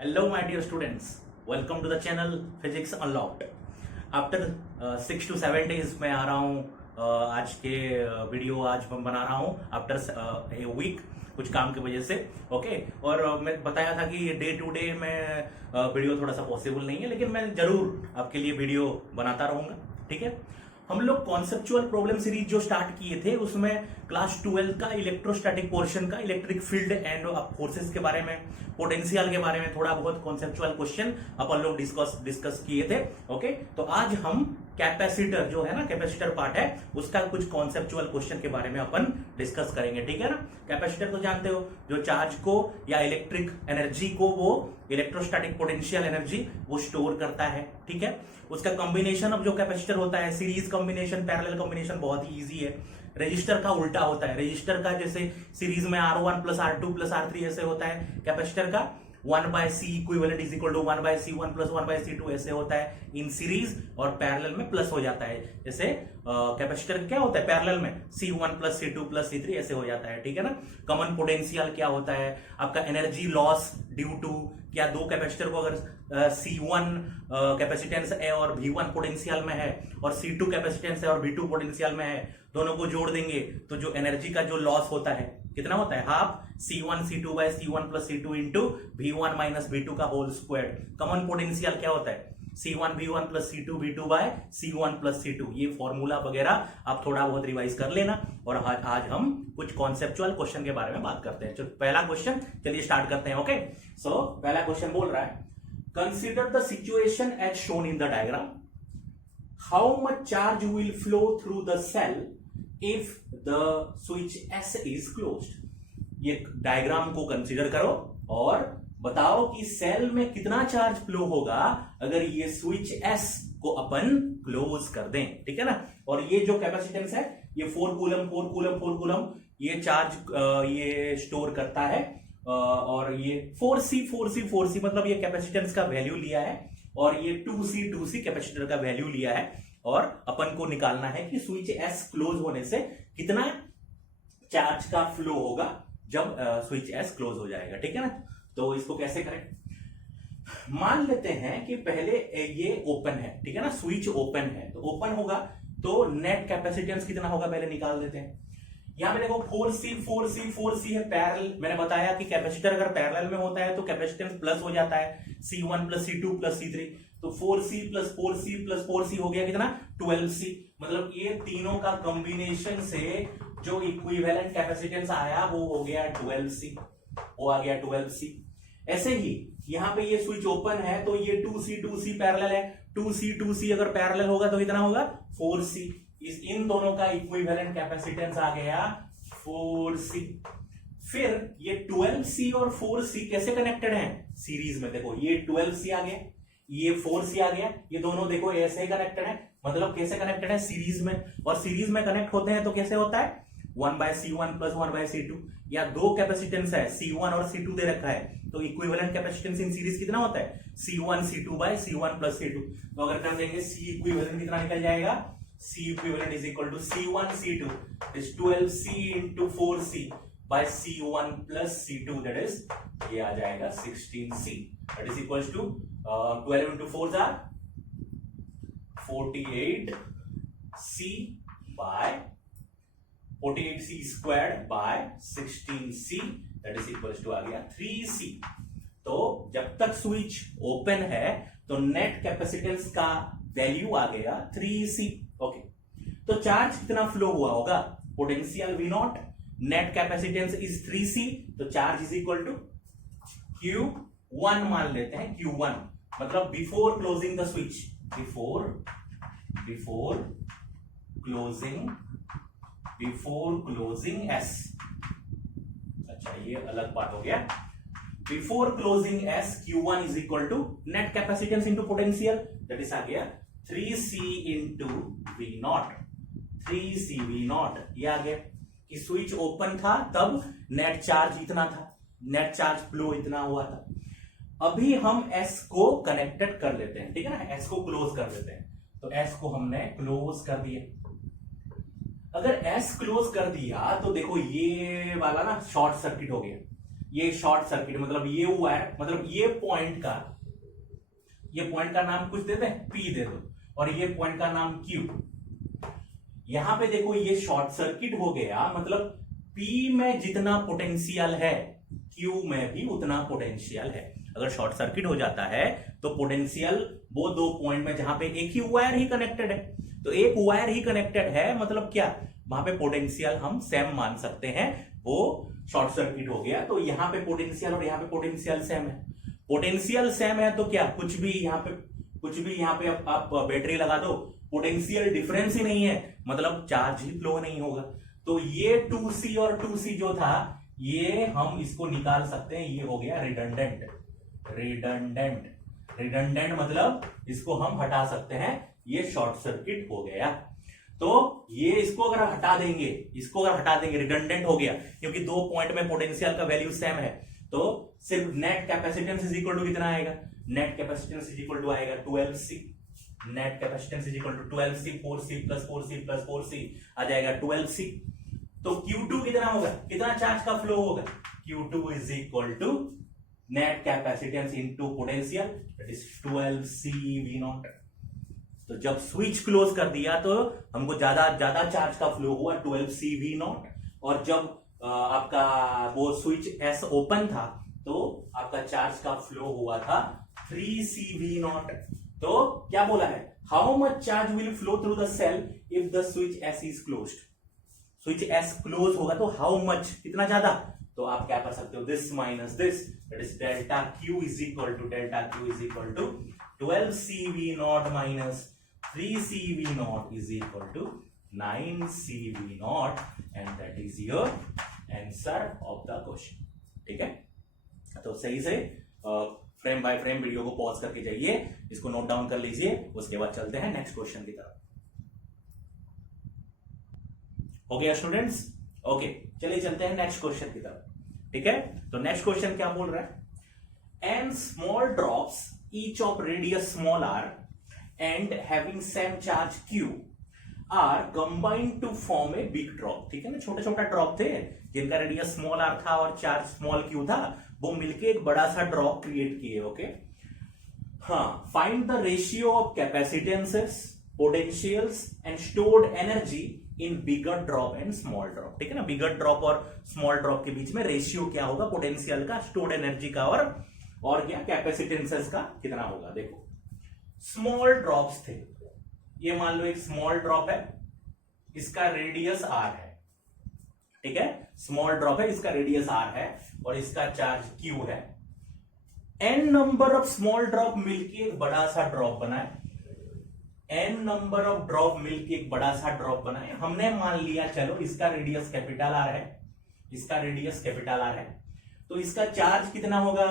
Hello, my dear students. Welcome to the channel Physics Unlocked. After 6 to 7 days मैं आ रहा हूँ आज के वीडियो आज मैं बना रहा हूँ आफ्टर ए वीक कुछ काम की वजह से ओके। और मैं बताया था कि डे टू डे मैं वीडियो थोड़ा सा पॉसिबल नहीं है, लेकिन मैं जरूर आपके लिए वीडियो बनाता रहूंगा। ठीक है, हम लोग कॉन्सेप्चुअल प्रॉब्लम सीरीज जो स्टार्ट किए थे उसमें क्लास 12 का इलेक्ट्रोस्टैटिक पोर्शन का इलेक्ट्रिक फील्ड एंड फोर्सेस के बारे में, पोटेंशियल के बारे में थोड़ा बहुत कॉन्सेप्चुअल क्वेश्चन अपन लोग डिस्कस किए थे। ओके, तो आज हम कैपेसिटर जो है ना, कैपेसिटर पार्ट है उसका कुछ कॉन्सेप्चुअल क्वेश्चन के बारे में अपन डिस्कस करेंगे। ठीक है ना, कैपेसिटर तो जानते हो, जो चार्ज को या इलेक्ट्रिक एनर्जी को वो इलेक्ट्रोस्टैटिक पोटेंशियल एनर्जी वो स्टोर करता है। ठीक है, उसका कॉम्बिनेशन ऑफ जो कैपेसिटर होता है, सीरीज कॉम्बिनेशन, पैरेलल कॉम्बिनेशन बहुत ही इजी है। रजिस्टर का उल्टा होता है, रजिस्टर का जैसे सीरीज में R1 plus R2 plus R3 ऐसे होता है, कैपेसिटर का 1/C equivalent is equal to 1/C1 plus 1/C2 ऐसे होता है इन सीरीज, और पैरेलल में प्लस हो जाता है। जैसे कैपेसिटर क्या होता है पैरेलल में C1 plus C2 plus C3 ऐसे हो जाता है। ठीक है ना, कॉमन पोटेंशियल क्या होता है आपका, एनर्जी लॉस ड्यू टू, क्या दो कैपेसिटर को अगर C1 कैपेसिटेंस है और V1 पोटेंशियल में है और C2 कैपेसिटेंस है और V2 पोटेंशियल में है, दोनों को जोड़ देंगे तो जो एनर्जी का जो लॉस होता है कितना होता है, half C1 C2 by C1 plus C2 into V1 minus V2 का होल स्क्वायर। कॉमन पोटेंशियल क्या होता है C1 V1 plus C2 V2 bye C1 plus C2। ये फॉर्मूला वगैरह आप थोड़ा बहुत रिवाइज कर लेना। और आज हम कुछ कॉन्सेप्चुअल क्वेश्चन के बारे में बात करते हैं। चलो पहला क्वेश्चन, चलिए स्टार्ट करते हैं। ओके, सो पहला क्वेश्चन बोल रहा है, consider the situation as shown in the diagram, how much charge will flow through the cell if the switch S is closed. ये डायग्राम को कंसीडर करो और बताओ कि सेल में कितना चार्ज फ्लो होगा अगर ये स्विच S को अपन क्लोज कर दें। ठीक है ना, और ये जो कैपेसिटेंस है ये 4 कूलम ये चार्ज ये स्टोर करता है। और ये 4C मतलब ये कैपेसिटेंस का वैल्यू लिया है, और ये 2C कैपेसिटर का वैल्यू लिया है, और अपन को निकालना है कि स्विच S क्लोज होने से कितना चार्ज का फ्लो होगा जब स्विच S क्लोज हो जाएगा। ठीक है ना, तो इसको कैसे करें, मान लेते हैं कि पहले ये ओपन है। ठीक है ना, स्विच ओपन है तो ओपन होगा तो नेट कैपेसिटेंस कितना होगा पहले निकाल देते हैं। यहां पे देखो 4C है पैरेलल। मैंने बताया कि कैपेसिटर अगर पैरेलल में होता है तो कैपेसिटेंस प्लस हो जाता है, C1 plus C2 plus C3। तो 4C plus 4C plus 4C हो गया कितना, 12C। मतलब ये तीनों का कॉम्बिनेशन से जो इक्विवेलेंट कैपेसिटेंस आया वो हो गया 12C, वो आ गया 12C। ऐसे ही यहां पे ये स्विच ओपन है तो ये 2C पैरेलल है, 2C अगर पैरेलल होगा तो कितना होगा 4C। इन दोनों का इक्विवेलेंट कैपेसिटेंस आ गया 4C। फिर ये 12C और 4C कैसे कनेक्टेड हैं, सीरीज में। देखो ये 12C आ गया, ये 4C आ गया, ये दोनों देखो ऐसे ही कनेक्टेड है। मतलब कैसे कनेक्टेड है, सीरीज में। और सीरीज में कनेक्ट होते हैं तो कैसे होता है 1/C1 प्लस 1/C2, या दो कैपेसिटेंस है C1 और C2 दे रखा है तो इक्विवेलेंट कैपेसिटेंस इन सीरीज कितना होता है C1 C2 by C1 plus C2। तो अगर कर देंगे C इक्विवेलेंट कितना निकल जाएगा, C equivalent is equal to C1 C2 is 12C into 4C by C1 plus C2, that is ये आ जाएगा 16C, that is equals to 12 into 4 are 48C by 48C squared by 16C, that is equals to आ गया 3C। तो जब तक switch open है तो net capacitance का value आ गया 3C। ओके, तो चार्ज कितना फ्लो हुआ होगा, potential V0, net capacitance is 3C, तो charge is equal to Q1 मान लेते हैं। Q1 मतलब before closing the switch, before closing S। अच्छा, ये अलग बात हो गया। Before closing S Q1 is equal to net capacitance into potential, that is आ गया 3C into V0, 3C V0। ये आ गया कि स्विच ओपन था तब नेट चार्ज इतना था, नेट चार्ज फ्लो इतना हुआ था। अभी हम S को कनेक्टेड कर लेते हैं। ठीक है ना, S को क्लोज कर देते हैं। तो S को हमने क्लोज कर दिया। अगर S क्लोज कर दिया तो देखो ये वाला ना शॉर्ट सर्किट हो गया, ये शॉर्ट सर्किट मतलब ये वायर मतलब ये पॉइंट का नाम कुछ देते हैं P दे दो, और ये पॉइंट का नाम Q। यहां पे देखो ये शॉर्ट सर्किट हो गया, मतलब P में जितना पोटेंशियल है Q में भी उतना पोटेंशियल है। अगर शॉर्ट सर्किट हो जाता है तो पोटेंशियल वो दो पॉइंट में, जहां पे एक ही वायर ही कनेक्टेड है, तो एक वायर ही कनेक्टेड है मतलब क्या, वहां पे पोटेंशियल हम सेम मान सकते हैं, वो शॉर्ट सर्किट हो गया। तो यहाँ पे पोटेंशियल और यहाँ पे पोटेंशियल सेम है। पोटेंशियल सेम है तो क्या, कुछ भी यहाँ पे आप बैटरी लगा दो, पोटेंशियल डिफरेंस ही नहीं है, मतलब चार्ज ही फ्लो नहीं होगा। तो ये 2C और 2C जो था, ये हम इसको निकाल सकते हैं, ये हो गया रिडंडेंट मतलब इसको हम हटा सकते हैं, ये शॉर्ट सर्किट हो गया। तो ये इसको अगर हटा देंगे रिडंडेंट हो गया, क्योंकि दो पॉइंट में पोटेंशियल का वैल्यू सेम है। तो सिर्फ net capacitance is equal to कितना आएगा, net capacitance is equal to आएगा 12C। Net capacitance is equal to 12C, 4C plus 4C plus 4C आ जाएगा 12C। तो Q2 कितना होगा, कितना चार्ज का फ्लो होगा, Q2 is equal to net capacitance into potential, that is 12C V0। तो जब स्विच क्लोज कर दिया तो हमको ज्यादा चार्ज का फ्लो हुआ 12C V0, और जब आपका वो स्विच S ओपन था तो आपका चार्ज का फ्लो हुआ था 3C V0। तो क्या बोला है, how much charge will flow through the cell if the switch S is closed. Switch S close होगा तो हाउ मच, कितना ज्यादा, तो आप क्या कर सकते हो, this minus this, that is delta Q is equal to 12C V0 minus 3C V0 is equal to 9C V0, and that is your answer of the question। ठीक है, तो सही से फ्रेम बाय फ्रेम वीडियो को pause करके जाइए, इसको note down कर लीजिए, उसके बाद चलते हैं नेक्स्ट क्वेश्चन की तरफ। हो गया स्टूडेंट्स, ओके, चलिए चलते हैं नेक्स्ट क्वेश्चन की तरफ। ठीक है, तो नेक्स्ट क्वेश्चन क्या बोल रहा है, n small drops each of radius small r and having same charge Q are combined to form a big drop। ठीक है ना, छोटे छोटे ड्रॉप थे जिनका रेडियस स्मॉल r था और चार्ज स्मॉल q था, वो मिलके एक बड़ा सा ड्रॉप क्रिएट किए। ओके, हाँ, find the ratio of capacitances, potentials and stored energy in bigger drop and small drop. ठीक है ना, बिगर ड्रॉप और स्मॉल ड्रॉप के बीच में रेशियो क्या होगा, पोटेंशियल का, स्टोर्ड एनर्जी का, और क्या कैपेसिटेंसेस का कितना होगा। देखो, स्मॉल ड्रॉप्स थे, ये मान लो एक स्मॉल ड्रॉप है, इसका रेडियस r है। ठीक है, स्मॉल ड्रॉप है, इसका रेडियस r है और इसका चार्ज q है। n number of small drop मिलके एक बड़ा सा ड्रॉप बनाए, n नंबर ऑफ ड्रॉप मिलके एक बड़ा सा ड्रॉप बनाए। हमने मान लिया, चलो इसका रेडियस कैपिटल r है, इसका रेडियस कैपिटल r है, तो इसका चार्ज कितना होगा,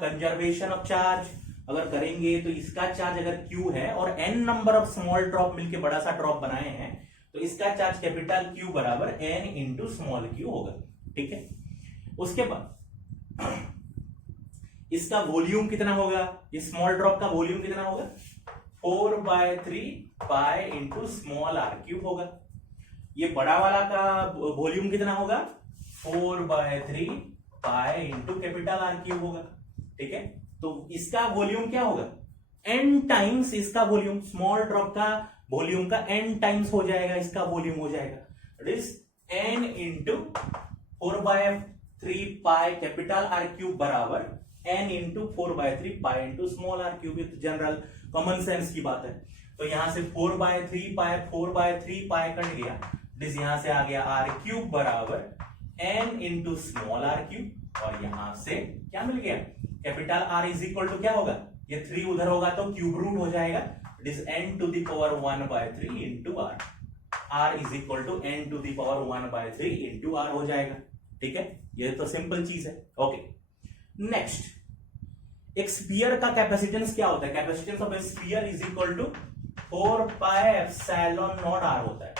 कंजर्वेशन ऑफ चार्ज अगर करेंगे तो इसका चार्ज अगर Q है और n number of small drop मिलके बड़ा सा ड्रॉप बनाए हैं, तो इसका चार्ज कैपिटल Q बराबर n इंटू स्मॉल q होगा। ठीक है, उसके बाद इसका वॉल्यूम कितना होगा, इस स्मॉल ड्रॉप का वॉल्यूम कितना होगा, 4/3 pi into small r cube होगा। ये बड़ा वाला का वॉल्यूम कितना होगा, 4/3 pi into capital R cube होगा। ठीक है, तो इसका वॉल्यूम क्या होगा, n टाइम्स इसका वॉल्यूम, स्मॉल ड्रॉप का वॉल्यूम का n टाइम्स हो जाएगा, इसका वॉल्यूम हो जाएगा, it is n into 4/3 pi capital R cube बराबर n into 4/3 pi into small r cube. General common sense की बात है, तो यहां से 4/3 पाई कट गया, इट इज यहां से आ गया r क्यूब बराबर n into small r cube, और यहां से क्या मिल गया, capital R is equal to क्या होगा, ये 3 उधर होगा तो क्यूब रूट हो जाएगा, it is n to the power 1/3 into r, r is equal to n to the power 1/3 into r हो जाएगा। ठीक है, ये तो सिंपल चीज है। ओके, नेक्स्ट, एक स्फीयर का कैपेसिटेंस क्या होता है, capacitance of a sphere is equal to 4 pi epsilon naught r होता है।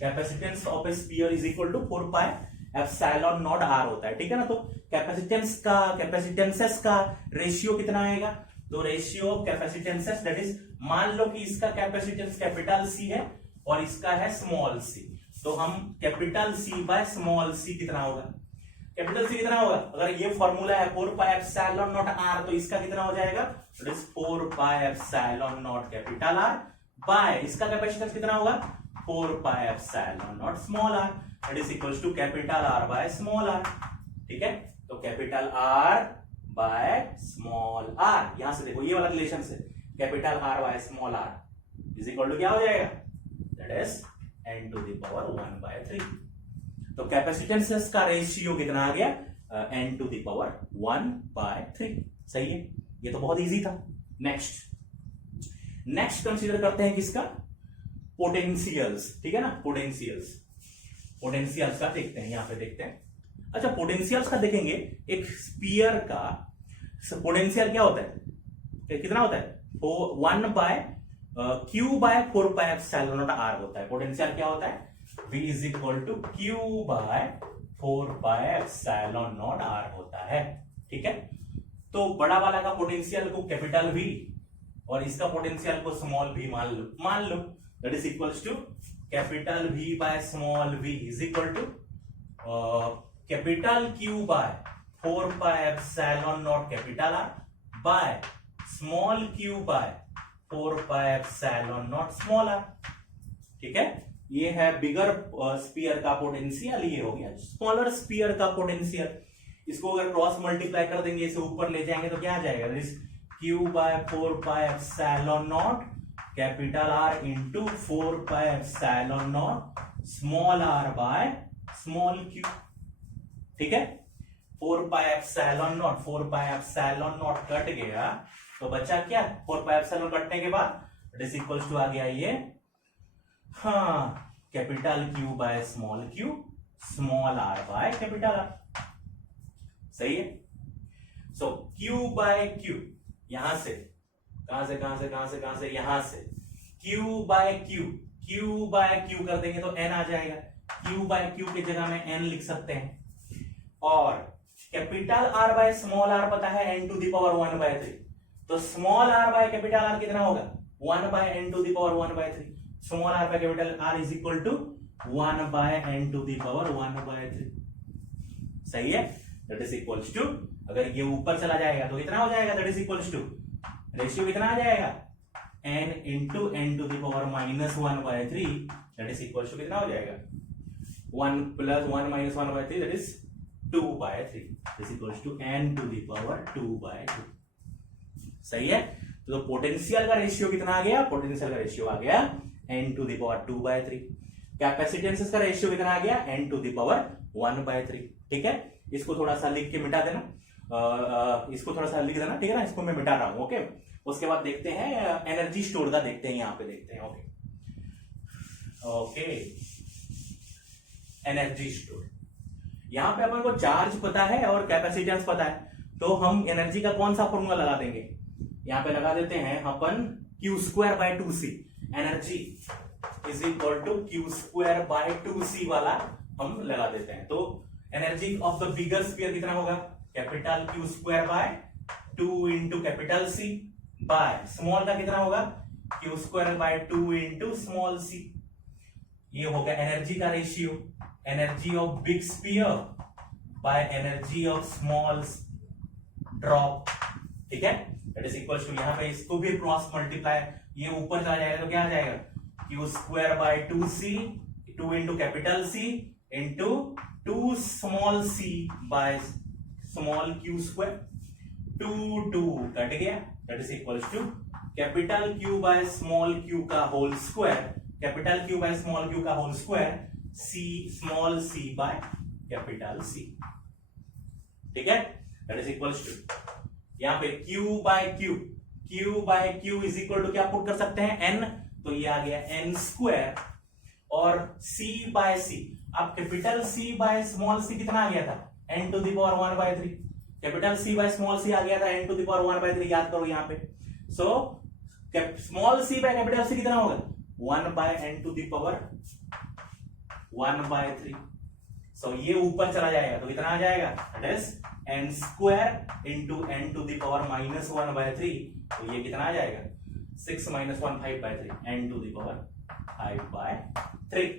Capacitance of a sphere is equal to 4 pi epsilon naught r होता है। ठीक है ना, तो कैपेसिटेंसेस का रेशियो कितना आएगा, तो रेशियो ऑफ कैपेसिटेंसेस दैट इज, मान लो कि इसका कैपेसिटेंस कैपिटल C है और इसका है स्मॉल c, तो हम capital C by small c कितना होगा, कैपिटल सी कितना होगा, अगर ये फॉर्मूला है 4 पाई एप्सिलॉन नॉट आर, तो इसका कितना हो जाएगा, it is 4 pi epsilon naught capital R by इसका कैपेसिटेंस कितना होगा 4 pi epsilon naught small R, it is equals to capital R by small R. ठीक है, तो capital R by small R, यहां से देखो ये वाला रिलेशन से capital R by small R is equal to क्या हो जाएगा, that is n to the power 1/3। तो कैपेसिटेंस का रेशियो कितना आ गया, n टू द पावर 1/3। सही है, ये तो बहुत इजी था। नेक्स्ट कंसीडर करते हैं किसका, पोटेंशियल्स। ठीक है ना, पोटेंशियल्स का देखते हैं, यहां पे देखते हैं। अच्छा, पोटेंशियल्स का देखेंगे, एक स्पीयर का पोटेंशियल क्या होता है, कितना होता है, 1/q/4 पाई एप्सिलॉन नॉट आर होता है। पोटेंशियल क्या होता है, V is equal to q/4 pi epsilon naught R होता है। ठीक है, तो बड़ा वाला का पोटेंशियल को कैपिटल V और इसका पोटेंशियल को स्मॉल v मान लो that is equals to capital V by small v is equal to capital q/4 pi epsilon naught capital R by small q/4 pi epsilon naught small r। ठीक है, ये है बिगर spear का potential, ये हो गया स्मॉलर स्पीयर का potential. इसको अगर क्रॉस मल्टीप्लाई कर देंगे, इसे ऊपर ले जाएंगे तो क्या आ जाएगा, q/4 pi epsilon naught capital R into 4 pi epsilon naught small r by small q। ठीक है, 4 पाई एप्सिलॉन नॉट कट गया तो बचा क्या, 4 पाई एप्सिलॉन कटने के बाद इट इज इक्वल्स टू आ गया ये, हाँ, capital Q by small q small r by capital R। सही है, सो Q बाय Q यहां से कहां से यहां से Q बाय Q कर देंगे तो n आ जाएगा, Q बाय Q की जगह में n लिख सकते हैं, और capital R by small r पता है n टू द पावर 1/3, तो small r by capital R कितना होगा, 1/n to the power 1/3। Small r by capital R is equal to 1/n to the power 1/3। सही है, दैट इज इक्वल्स टू, अगर ये ऊपर चला जाएगा तो कितना हो जाएगा, that is equals to ratio कितना आ जाएगा, n into n to the power -1/3, that is equals to कितना हो जाएगा, 1 + 1 - 1/3, that is 2/3 is equals to n to the power 2/3। सही है, तो पोटेंशियल का रेशियो कितना आ गया, पोटेंशियल का रेशियो आ गया n to the power 2/3। Capacitance का रेशियो कितना आ गया, n टू द पावर 1/3। ठीक है, इसको थोड़ा सा लिख के मिटा देना, इसको थोड़ा सा लिख देना, ठीक है ना, इसको मैं मिटा रहा हूं। ओके, उसके बाद देखते हैं एनर्जी स्टोर का, देखते हैं यहां पे देखते हैं। ओके, एनर्जी स्टोर, यहां पे अपन को चार्ज पता है और कैपेसिटेंस पता है, तो हम एनर्जी का कौन सा फॉर्मूला लगा देंगे, यहां पे लगा देते हैं अपन q²/2c, energy is equal to q²/2c वाला हम लगा देते हैं। तो energy of the bigger sphere कितना होगा, capital q²/2 into capital C by small का कितना होगा, q²/2 इंटू स्मॉल c। ये हो गया एनर्जी का ratio, energy of big sphere by energy of small drop. ठीक है, दैट इज इक्वल टू, यहां पे इसको भी क्रॉस मल्टीप्लाई, ये ऊपर चला जाएगा तो क्या आ जाएगा, q²/2c 2 into capital C into 2 स्मॉल c बाय स्मॉल q², 2 कट गया, that is equal to capital Q by small q का whole square, capital Q by small q का whole square, c small c by capital C। ठीक है, that is equal to, यहां पे Q by Q is equal to क्या put कर सकते हैं, n, तो ये आ गया n², और C बाय C, अब capital C by small c कितना आ गया था, n to the power 1/3, capital C by small c आ गया था n टू द पावर 1/3, याद करो यहां पे। So small c by capital C कितना होगा, 1/n टू द पावर 1/3। सो ये ऊपर चला जाएगा तो कितना आ जाएगा, that is n² into n to the power -1/3, तो ये कितना आ जाएगा, 6 - 1 5/3, n to the power 5/3,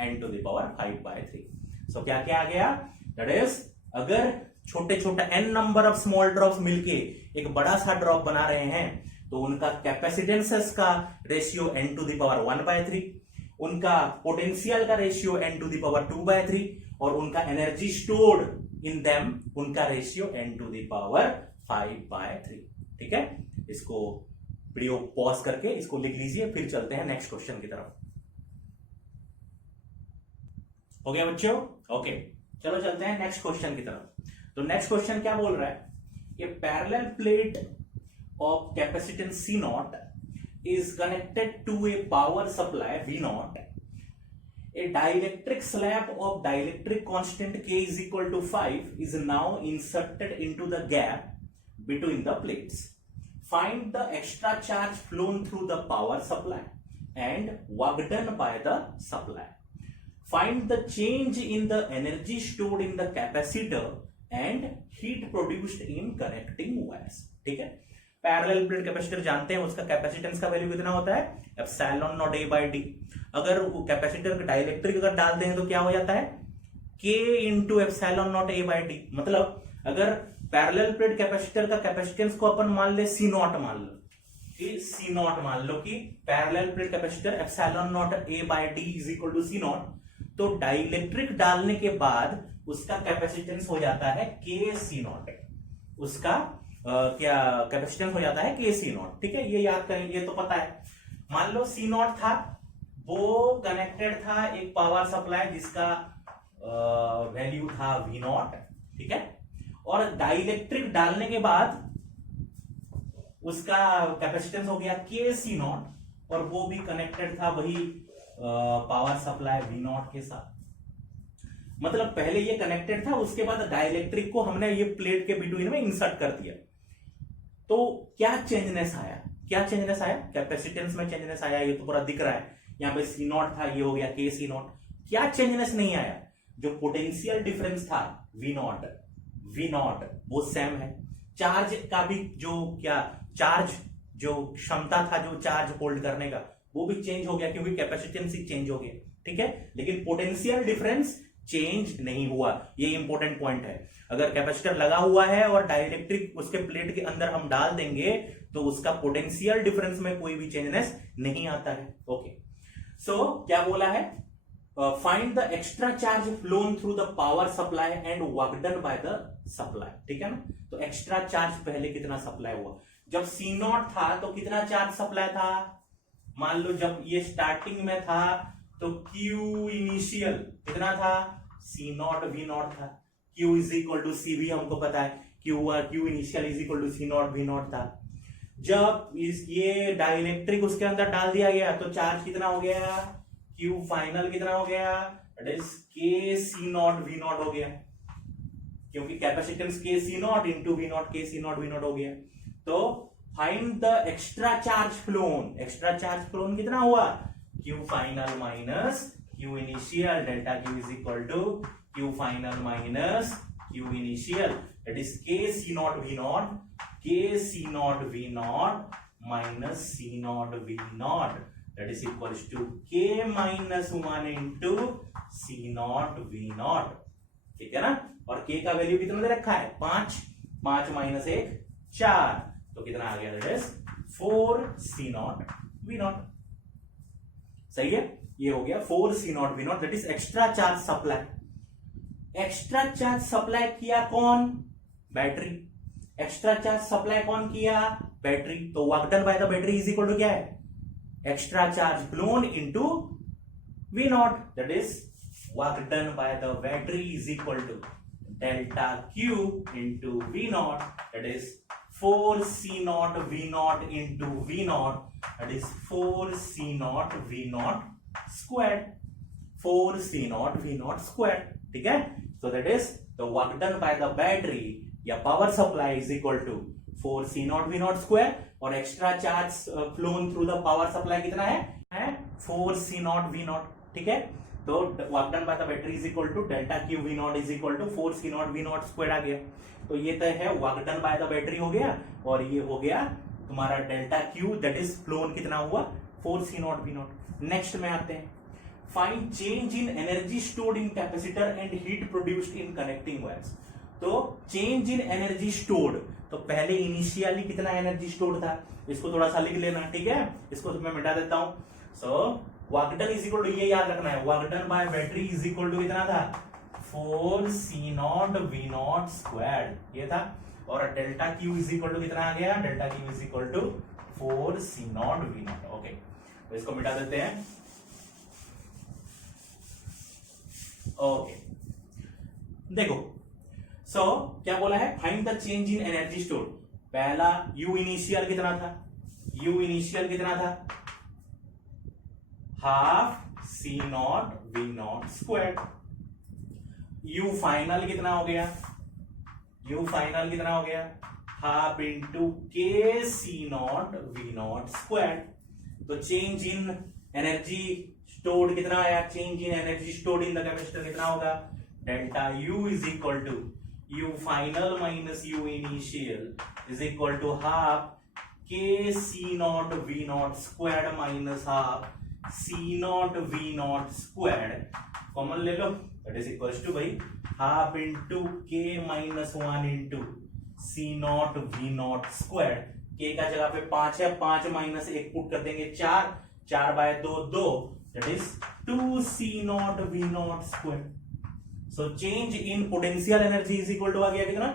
n to the power 5/3। So क्या क्या आ गया, दैट इज अगर छोटे छोटे n number of small drops मिलके एक बड़ा सा ड्रॉप बना रहे हैं तो उनका कैपेसिटेंसेस का ratio n to the power 1/3, उनका पोटेंशियल का ratio n to the power 2/3 और उनका एनर्जी स्टोर्ड इन देम उनका ratio n to the power 5/3। ठीक है, इसको वीडियो पॉज करके इसको लिख लीजिए, फिर चलते हैं नेक्स्ट क्वेश्चन की तरफ। हो गया बच्चों? ओके, चलो चलते हैं नेक्स्ट क्वेश्चन की तरफ। तो नेक्स्ट क्वेश्चन क्या बोल रहा है कि parallel plate of capacitance C not is connected to a power supply V naught. A dielectric slab of dielectric constant K is equal to 5 is now inserted into the gap between the plates. Find the extra charge flown through the power supply and work done by the supply. Find the change in the energy stored in the capacitor and heat produced in connecting wires. ठीक है, parallel plate capacitor जानते हैं, उसका capacitance का value कितना होता है? Epsilon naught A by D. अगर कैपेसिटर का डाइलेक्ट्रिक अगर डाल दें तो क्या हो जाता है? K into epsilon naught A by D. मतलब अगर पैरेलल प्लेट कैपेसिटर का कैपेसिटेंस को अपन मान ले C नॉट, मान लो कि C नॉट मान लो कि parallel plate capacitor epsilon naught A by D is equal to C naught, तो डाइलेक्ट्रिक डालने के बाद उसका कैपेसिटेंस हो जाता है K C नॉट। उसका क्या कैपेसिटेंस हो जाता है K C नॉट। ठीक है, ये याद करें, ये तो पता है। मान लो C नॉट था, वो कनेक्टेड था एक पावर सप्लाई जिसका वैल्यू था V नॉट। ठीक है, और डाइलेक्ट्रिक डालने के बाद उसका कैपेसिटेंस हो गया K C नॉट और वो भी कनेक्टेड था वही पावर सप्लाई V नॉट के साथ। मतलब पहले ये कनेक्टेड था, उसके बाद डाइलेक्ट्रिक को हमने ये प्लेट के बिटवीन में इंसर्ट कर दिया। तो क्या चेंजनेस आया? क्या चेंजनेस आया? कैपेसिटेंस में चेंजनेस आया, ये तो पूरा दिख रहा है। यहाँ पे C नॉट था, ये हो गया K C नॉट। क्या चेंजनेस नहीं आया? जो पोटेंशियल डिफरेंस था V नॉट वो सेम है। चार्ज का भी जो क्या चार्ज जो क्षमता था जो चार्ज होल्ड करने का वो भी चेंज हो गया क्योंकि कैपेसिटेंस ही चेंज हो गया। ठीक है, लेकिन पोटेंशियल डिफरेंस चेंज नहीं हुआ। ये इंपॉर्टेंट पॉइंट है। अगर कैपेसिटर लगा हुआ है और डाइलेक्ट्रिक उसके प्लेट के अंदर हम डाल देंगे तो उसका पोटेंशियल डिफरेंस में कोई भी चेंजनेस नहीं आता है। ओके, सो क्या बोला है? Find the extra charge phloem through the power supply and work done by the supply. ठीक है ना, तो एक्स्ट्रा चार्ज पहले कितना सप्लाई हुआ? जब C नॉट था तो कितना चार्ज सप्लाई था? मान लो जब ये स्टार्टिंग में था तो Q इनिशियल कितना था? C नॉट V नॉट था। Q is equal to C भी हमको पता है, Q initial is equal to C naught V naught था। जब ये डाइलेक्ट्रिक उसके अंदर डाल दिया गया तो चार्ज कितना हो गया? Q फाइनल कितना हो गया? That is K C naught V naught हो गया, क्योंकि capacitance K C naught into V naught, K C naught V naught हो गया। तो find the extra charge flown. Extra charge flown कितना हुआ? Q final minus Q initial, delta Q is equal to Q final minus Q initial, that is K C naught V naught, K C naught V naught minus C naught V naught, that is equal to K minus 1 into C naught V naught. ठीक है ना, और K का value कितना दे रखा है? 5 minus 1 4, तो कितना आ गया? That is 4 C naught V not. सही है, ये हो गया 4 C naught V naught, that is extra charge supply. Extra charge supply किया कौन? बैटरी। एक्स्ट्रा चार्ज सप्लाई कौन किया? बैटरी। तो work done by the battery is equal to क्या है? Extra charge flown into V naught, that is work done by the battery is equal to delta Q into V naught, that is 4 C naught V naught into V naught, that is 4 C naught V naught squared, 4 C naught V naught squared. ठीक है, so that is the work done by the battery या power supply is equal to 4 C naught V naught square, और extra charge flown through the power supply कितना है 4 C naught V naught। ठीक है, तो work done by the battery is equal to delta Q V naught is equal to 4 C naught V naught squared आ गया। तो ये तो है work done by the battery हो गया, और ये हो गया तुम्हारा delta Q, that is phloem कितना हुआ? 4 C naught V not. Next में आते हैं, find change in energy stored in capacitor and heat produced in connecting wires. तो चेंज इन एनर्जी स्टोर्ड, तो पहले इनिशियली कितना एनर्जी स्टोर्ड था, इसको थोड़ा सा लिख लेना, ठीक है, इसको तो मैं मिटा देता हूं। So work done is equal to, ये याद रखना है, work done by battery is equal to कितना था, 4C0V0 स्क्वायर, ये था। और delta Q is equal to कितना आ गया, delta Q is equal to 4C0V0। Okay, तो इसको मिटा देते हैं। ओके, देखो, सो क्या बोला है, find the change in energy store. पहला यू इनिशियल कितना था, यू इनिशियल कितना था, half C0V0 square. You final कितना हो गया, यू फाइनल कितना हो गया, हाफ इंटू KC0V0 स्क्वायर। तो चेंज इन एनर्जी स्टोर्ड कितना आया, change in energy stored in the capacitor कितना होगा, delta U is equal to U final minus U initial is equal to half KC0V0 square minus half C0V0 square. Common ले लो, that is equal to भाई half into K minus 1 into C0V0 square. K का जगह पे 5 है, 5 minus 1 put कर देंगे 4, 4 by 2 2, that is 2C0V0 square. So change in potential energy is equal to आ गया कितना,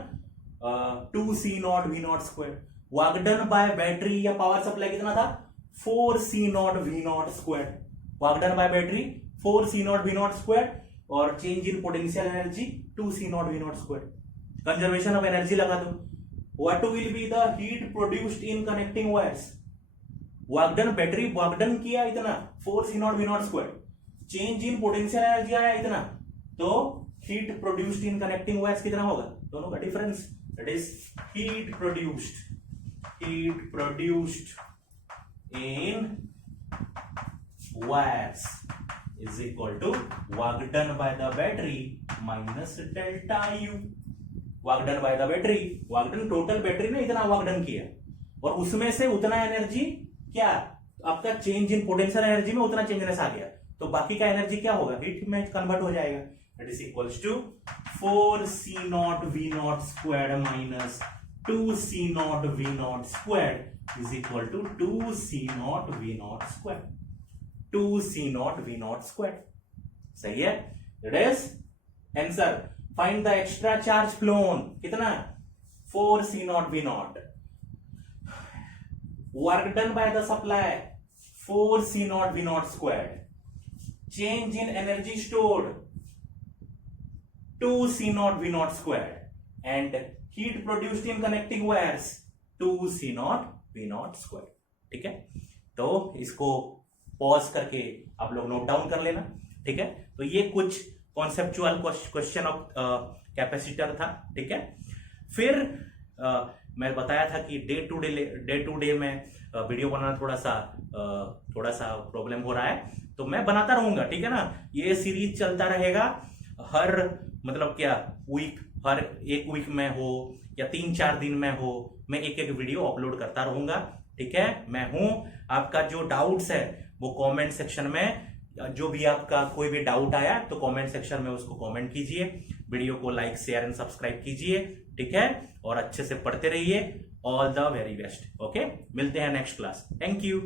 2C0V0 square. Work done by battery या पावर सप्लाई कितना था, 4C0V0 square. Work done by battery 4C0V0 square और change in potential energy 2C0V0 square. Conservation of energy लगा दो। What will be the heat produced in connecting wires. Work done, battery work done किया इतना 4C0V0 square, change in potential energy आया इतना, तो heat produced in connecting wires कितना होगा, दोनों का difference, that is heat produced in wires is equal to work done by the battery minus delta U। work done by the battery, work done total battery ने इतना work done किया और उसमें से उतना एनर्जी क्या आपका चेंज इन पोटेंशियल एनर्जी में उतना चेंजनेस आ गया, तो बाकी का एनर्जी क्या होगा, हीट में कन्वर्ट हो जाएगा। That is equals to 4C0V0 square minus 2C0V0 square is equal to 2C0V0 square, 2C0V0 square। सही है, that is answer। find the extra charge flown कितना, 4C0V0। work done by the supply 4C0V0 squared, change in energy stored 2C0V0 squared and heat produced in connecting wires 2C0V0 square. ठीक है, तो इसको pause करके आप लोग note down कर लेना, ठीक है। तो ये कुछ कॉन्सेप्चुअल क्वेश्चन ऑफ कैपेसिटर था, ठीक है। फिर मैं बताया था कि डे टू डे में वीडियो बनाना थोड़ा सा प्रॉब्लम हो रहा है, तो मैं बनाता रहूंगा, ठीक है ना। ये सीरीज चलता रहेगा, हर मतलब क्या वीक, हर एक वीक में हो या 3-4 दिन में हो, मैं एक एक वीडियो अपलोड करता रहूंगा, ठीक है। मैं हूं, आपका जो डाउट्स है वो कमेंट सेक्शन में, जो भी आपका कोई भी डाउट आया तो कमेंट सेक्शन में उसको कमेंट कीजिए, वीडियो को लाइक शेयर एंड सब्सक्राइब कीजिए, ठीक है, और अच्छे से पढ़ते रहिए। All the very best. Okay, मिलते हैं नेक्स्ट क्लास। Thank you.